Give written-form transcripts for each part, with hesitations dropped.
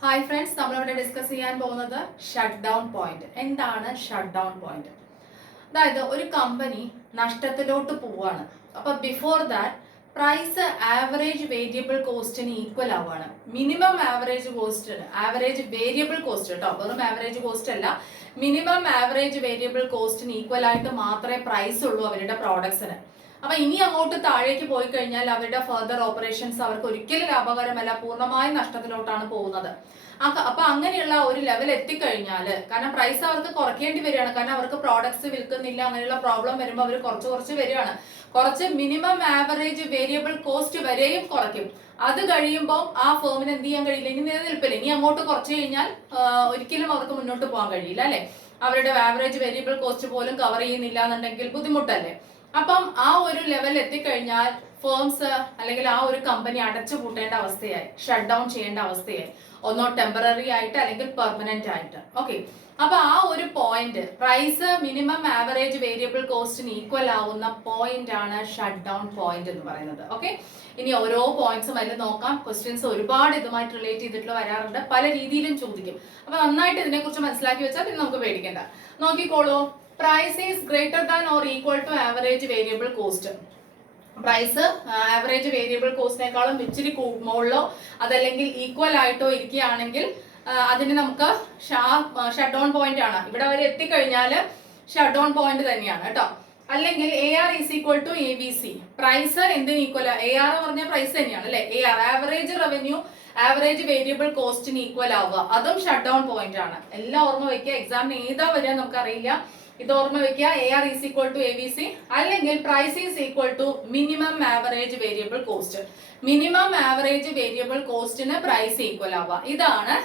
Hi friends, നമ്മളിവിടെ discuss ചെയ്യാൻ പോകുന്നത് ഷട്ട് ഡൗൺ പോയിന്റ്. എന്താണ് ഷട്ട് ഡൗൺ പോയിന്റ്? അതായത് ഒരു കമ്പനി നഷ്ടത്തിലോട്ട് പോവാണ്. അപ്പൊ before that price average variable കോസ്റ്റിന് ഈക്വൽ ആവുകയാണ്. മിനിമം ആവറേജ് കോസ്റ്റിന്, ആവറേജ് വേരിയബിൾ കോസ്റ്റ് കേട്ടോ, വെറും ആവറേജ് കോസ്റ്റ് അല്ല, മിനിമം ആവറേജ് വേരിയബിൾ കോസ്റ്റിന് ഈക്വൽ ആയിട്ട് മാത്രമേ പ്രൈസ് ഉള്ളൂ അവരുടെ പ്രോഡക്ട്സിന്. അപ്പൊ ഇനി അങ്ങോട്ട് താഴേക്ക് പോയി കഴിഞ്ഞാൽ അവരുടെ ഫർദർ ഓപ്പറേഷൻസ് അവർക്ക് ഒരിക്കലും ലാഭകരമല്ല, പൂർണ്ണമായും നഷ്ടത്തിലോട്ടാണ് പോകുന്നത്. അപ്പൊ അങ്ങനെയുള്ള ഒരു ലെവൽ എത്തിക്കഴിഞ്ഞാൽ, കാരണം പ്രൈസ് അവർക്ക് കുറയ്ക്കേണ്ടി വരികയാണ്, കാരണം അവർക്ക് പ്രോഡക്ട്സ് വിൽക്കുന്നില്ല, അങ്ങനെയുള്ള പ്രോബ്ലം വരുമ്പോൾ അവർ കുറച്ച് വരികയാണ്. കുറച്ച് മിനിമം ആവറേജ് വേരിയബിൾ കോസ്റ്റ് വരെയും കുറയ്ക്കും. അത് കഴിയുമ്പോൾ ആ ഫേമിന് എന്ത് ചെയ്യാൻ കഴിയില്ല, ഇനി നിലനിൽപ്പില്ല. ഇനി അങ്ങോട്ട് കുറച്ച് കഴിഞ്ഞാൽ ഒരിക്കലും അവർക്ക് മുന്നോട്ട് പോകാൻ കഴിയില്ല അല്ലെ. അവരുടെ ആവറേജ് വേരിയബിൾ കോസ്റ്റ് പോലും കവർ ചെയ്യുന്നില്ല എന്നുണ്ടെങ്കിൽ ബുദ്ധിമുട്ടല്ലേ. അപ്പം ആ ഒരു ലെവൽ എത്തിക്കഴിഞ്ഞാൽ ഫേംസ് അല്ലെങ്കിൽ ആ ഒരു കമ്പനി അടച്ചു പൂട്ടേണ്ട അവസ്ഥയായി, ഷട്ട് ഡൗൺ ചെയ്യേണ്ട അവസ്ഥയായി, ഒന്നോ ടെമ്പററി ആയിട്ട് അല്ലെങ്കിൽ പെർമനന്റ് ആയിട്ട്. ഓക്കെ, അപ്പൊ ആ ഒരു point, price minimum average variable കോസ്റ്റിന് ഈക്വൽ ആവുന്ന പോയിന്റ് ആണ് ഷട്ട് ഡൗൺ പോയിന്റ് എന്ന് പറയുന്നത്. ഓക്കെ, ഇനി ഓരോ പോയിന്റ്സും അതിൽ നോക്കാം. ക്വസ്റ്റ്യൻസ് ഒരുപാട് ഇതുമായിട്ട് റിലേറ്റ് ചെയ്തിട്ടുള്ള വരാറുണ്ട്, പല രീതിയിലും ചോദിക്കും. അപ്പൊ നന്നായിട്ട് ഇതിനെ കുറിച്ച് മനസ്സിലാക്കി വെച്ചാൽ പിന്നെ നമുക്ക് പേടിക്കണ്ട. നോക്കിക്കോളൂ, price is greater than or equal to average variable cost. Price average variable കോസ്റ്റിനേക്കാളും ഇച്ചിരി മുകളിലോ അതല്ലെങ്കിൽ ഈക്വൽ ആയിട്ടോ ഇരിക്കുകയാണെങ്കിൽ അതിന് നമുക്ക് ഷട്ട് ഡൗൺ പോയിന്റ് ആണ്. ഇവിടെ വരെ എത്തിക്കഴിഞ്ഞാൽ ഷട്ട് ഡൗൺ പോയിന്റ് തന്നെയാണ് കേട്ടോ. അല്ലെങ്കിൽ A R is equal to A B C. Price എന്തിന് ഈക്വൽ? എ ആർ പറഞ്ഞ പ്രൈസ് തന്നെയാണ് അല്ലെ. A R average revenue average variable കോസ്റ്റിന് ഈക്വൽ ആവുക, അതും ഷട്ട് ഡൗൺ പോയിന്റ് ആണ്. എല്ലാം ഓർമ്മ വയ്ക്കുക, എക്സാമിന് ഏതാ വരിക നമുക്കറിയില്ല. ഇത് ഓർമ്മ വെക്കുക, A R is equal to A B C. അല്ലെങ്കിൽ price is equal to minimum average variable cost. Minimum average variable കോസ്റ്റിന് പ്രൈസ് ഈക്വൽ ആവുക. ഇതാണ്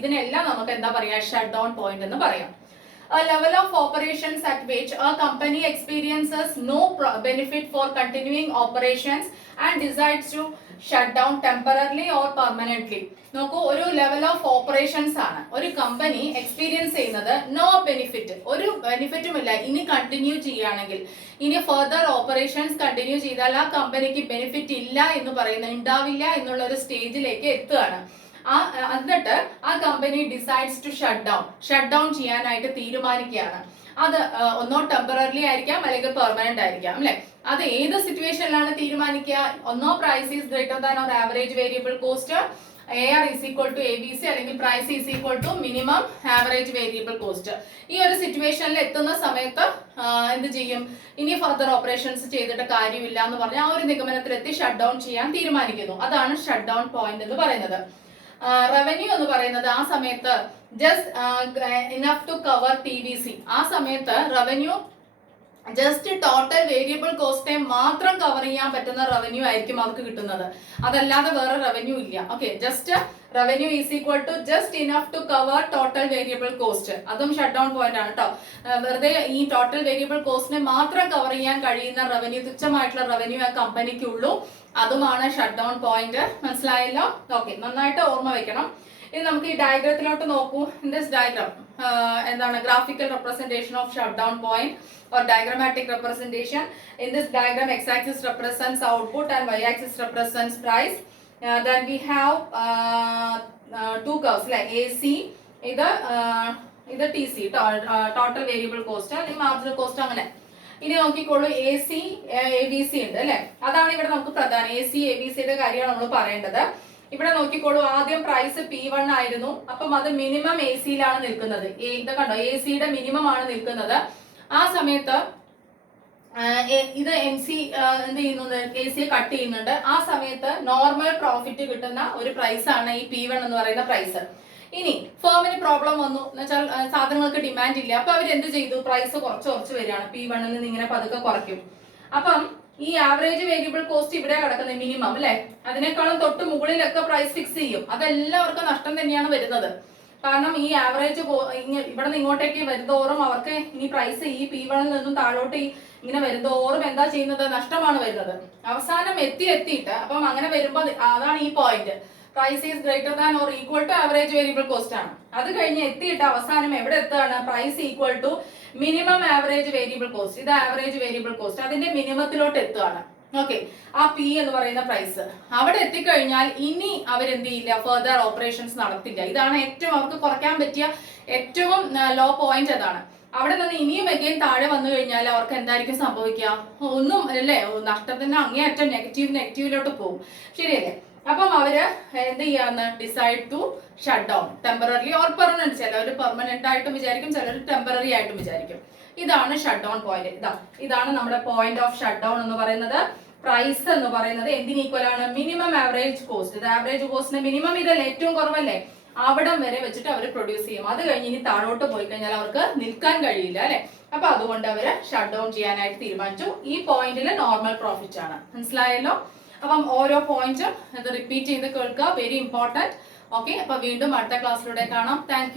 ഇതിനെല്ലാം നമുക്ക് എന്താ പറയാ, ഷട്ട് ഡൗൺ പോയിന്റ് എന്ന് പറയാം. A level of operations at which a company experiences no benefit for continuing operations and decides to shut down temporarily or permanently. നോക്കൂ, ഒരു ലെവൽ ഓഫ് ഓപ്പറേഷൻസ് ആണ് ഒരു കമ്പനി എക്സ്പീരിയൻസ് ചെയ്യുന്നത്. നോ ബെനിഫിറ്റ്, ഒരു ബെനിഫിറ്റും ഇല്ല ഇനി കണ്ടിന്യൂ ചെയ്യുകയാണെങ്കിൽ. ഇനി ഫർദർ ഓപ്പറേഷൻസ് കണ്ടിന്യൂ ചെയ്താൽ ആ കമ്പനിക്ക് ബെനിഫിറ്റ് ഇല്ല എന്ന് പറയുന്നത്, ഉണ്ടാവില്ല എന്നുള്ള ഒരു സ്റ്റേജിലേക്ക് എത്തുകയാണ്. എന്നിട്ട് ആ company decides to shut down ചെയ്യാനായിട്ട് തീരുമാനിക്കുകയാണ്. അത് ഒന്നോ ടെമ്പററി ആയിരിക്കാം അല്ലെങ്കിൽ പെർമനന്റ് ആയിരിക്കാം അല്ലെ. അത് ഏത് സിറ്റുവേഷനിലാണ് തീരുമാനിക്കുക? ഒന്നോ price is greater than or average variable cost, A R is equal to A B C, അല്ലെങ്കിൽ price is equal to minimum average variable cost. ഈ ഒരു സിറ്റുവേഷനിൽ എത്തുന്ന സമയത്ത് എന്ത് ചെയ്യും? ഇനി ഫർദർ ഓപ്പറേഷൻസ് ചെയ്തിട്ട് കാര്യമില്ല എന്ന് പറഞ്ഞ് ആ ഒരു നിഗമനത്തിലെത്തി ഷട്ട് ഡൗൺ ചെയ്യാൻ തീരുമാനിക്കുന്നു. അതാണ് ഷട്ട് ഡൗൺ പോയിന്റ് എന്ന് പറയുന്നത്. റവന്യൂ എന്ന് പറയുന്നത് ആ സമയത്ത് just enough to cover T V C. ആ സമയത്ത് റവന്യൂ ജസ്റ്റ് ടോട്ടൽ വേരിയബിൾ കോസ്റ്റിനെ മാത്രം കവർ ചെയ്യാൻ പറ്റുന്ന റവന്യൂ ആയിരിക്കും അവർക്ക് കിട്ടുന്നത്. അതല്ലാതെ വേറെ റവന്യൂ ഇല്ല. Okay, just revenue is equal to just enough to cover total variable cost. അതും ഷട്ട് ഡൗൺ പോയിന്റ് ആണ് കേട്ടോ. വെറുതെ ഈ ടോട്ടൽ വേരിയബിൾ കോസ്റ്റിനെ മാത്രം കവർ ചെയ്യാൻ കഴിയുന്ന റവന്യൂ, തുച്ഛമായിട്ടുള്ള റവന്യൂ ആ കമ്പനിക്കുള്ളൂ. അതുമാണ് ഷട്ട് ഡൗൺ പോയിന്റ്. മനസ്സിലായല്ലോ? ഓക്കെ, നന്നായിട്ട് ഓർമ്മ വെക്കണം. ഇനി നമുക്ക് ഈ ഡയഗ്രത്തിലോട്ട് നോക്കൂ. ഇൻ ദിസ് ഡയഗ്രാം എന്താണ് graphical representation of shut down point or diagrammatic representation. In this diagram, x-axis represents output and y-axis represents price. Then we have two curves like AC, ഇത് TC, total variable cost, അല്ലെങ്കിൽ marginal cost. അങ്ങനെ ഇനി നോക്കിക്കോളൂ, AC ABC ഉണ്ട് അല്ലെ. അതാണ് ഇവിടെ നമുക്ക് പ്രധാനം. AC ABCയുടെ കാര്യമാണ് നമ്മൾ പറയേണ്ടത്. ഇവിടെ നോക്കിക്കോളൂ, ആദ്യം പ്രൈസ് P1 ആയിരുന്നു. അപ്പം അത് മിനിമം AC-യിലാണ് നിൽക്കുന്നത്. ഇത് കണ്ടോ, AC-യുടെ മിനിമം ആണ് നിൽക്കുന്നത്. ആ സമയത്ത് ഇത് MC എന്ത് ചെയ്യുന്നുണ്ട്, AC കട്ട് ചെയ്യുന്നുണ്ട്. ആ സമയത്ത് നോർമൽ പ്രോഫിറ്റ് കിട്ടുന്ന ഒരു പ്രൈസ് ആണ് ഈ P1 എന്ന് പറയുന്ന പ്രൈസ്. ഇനി ഫേമിന് പ്രോബ്ലം വന്നു എന്ന് വെച്ചാൽ സാധനങ്ങൾക്ക് ഡിമാൻഡ് ഇല്ല. അപ്പൊ അവർ എന്ത് ചെയ്തു? പ്രൈസ് കുറച്ച് വരികയാണ്. P1 നിന്ന് ഇങ്ങനെ പതുക്കെ കുറയ്ക്കും. അപ്പം ഈ ആവറേജ് വേരിയബിൾ കോസ്റ്റ് ഇവിടെ കിടക്കുന്നത് മിനിമം അല്ലെ, അതിനേക്കാളും തൊട്ട് മുകളിലൊക്കെ പ്രൈസ് ഫിക്സ് ചെയ്യും. അതെല്ലാവർക്കും നഷ്ടം തന്നെയാണ് വരുന്നത്. കാരണം ഈ ആവറേജ് ഇവിടെ നിന്ന് ഇങ്ങോട്ടേക്ക് വരുന്തോറും അവർക്ക് ഇനി പ്രൈസ് ഈ P1 നിന്നും താഴോട്ട് ഇങ്ങനെ വരുന്തോറും എന്താ ചെയ്യുന്നത്? നഷ്ടമാണ് വരുന്നത്. അവസാനം എത്തിയിട്ട് അപ്പം അങ്ങനെ വരുമ്പോൾ അതാണ് ഈ point, price is greater than or equal to average variable cost ആണ്. അത് കഴിഞ്ഞ് എത്തിയിട്ട് അവസാനം എവിടെ എത്തുകയാണ്? Price equal to minimum average variable cost. ഇത് ആവറേജ് വേരിയബിൾ കോസ്റ്റ്, അതിന്റെ മിനിമത്തിലോട്ട് എത്തുകയാണ്. ഓക്കെ, ആ പി എന്ന് പറയുന്ന പ്രൈസ് അവിടെ എത്തിക്കഴിഞ്ഞാൽ ഇനി അവരെന്ത് ചെയ്യില്ല, ഫെർദർ ഓപ്പറേഷൻസ് നടത്തില്ല. ഇതാണ് ഏറ്റവും അവർക്ക് കുറയ്ക്കാൻ പറ്റിയ ഏറ്റവും ലോ പോയിന്റ്. അതാണ്. അവിടെ നിന്ന് ഇനിയും അഗൈൻ താഴെ വന്നു കഴിഞ്ഞാൽ അവർക്ക് എന്തായിരിക്കും സംഭവിക്കുക? ഒന്നും അല്ലേ, നഷ്ടത്തിന് അങ്ങേയറ്റം നെഗറ്റീവിലോട്ട് പോകും. ശരിയല്ലേ? അപ്പം അവര് എന്ത് ചെയ്യാന്ന് decide to shut down temporary or permanent. ചിലവർ പെർമനന്റ് ആയിട്ടും വിചാരിക്കും, ചിലർ ടെമ്പററി ആയിട്ടും വിചാരിക്കും. ഇതാണ് ഷട്ട് ഡൗൺ പോയിന്റ്. ഇതാണ് നമ്മുടെ പോയിന്റ് ഓഫ് ഷട്ട് ഡൗൺ എന്ന് പറയുന്നത്. പ്രൈസ് എന്ന് പറയുന്നത് എന്തിന് ഈക്വൽ ആണ്? Minimum average cost. ഇത് ആവറേജ് കോസ്റ്റിന് മിനിമം ഇതല്ലേ, ഏറ്റവും കുറവല്ലേ, അവിടം വരെ വെച്ചിട്ട് അവർ പ്രൊഡ്യൂസ് ചെയ്യും. അത് കഴിഞ്ഞ് ഇനി താഴോട്ട് പോയി കഴിഞ്ഞാൽ അവർക്ക് നിൽക്കാൻ കഴിയില്ല അല്ലെ. അപ്പൊ അതുകൊണ്ട് അവര് ഷട്ട് ഡൗൺ ചെയ്യാനായിട്ട് തീരുമാനിച്ചു. ഈ പോയിന്റിൽ നോർമൽ പ്രോഫിറ്റ് ആണ്. മനസ്സിലായല്ലോ? അപ്പം ഓരോ പോയിന്റും ഇത് റിപ്പീറ്റ് ചെയ്ത് കേൾക്കുക, വെരി ഇമ്പോർട്ടന്റ്. ഓക്കെ, അപ്പൊ വീണ്ടും അടുത്ത ക്ലാസ്സിലൂടെ കാണാം. താങ്ക്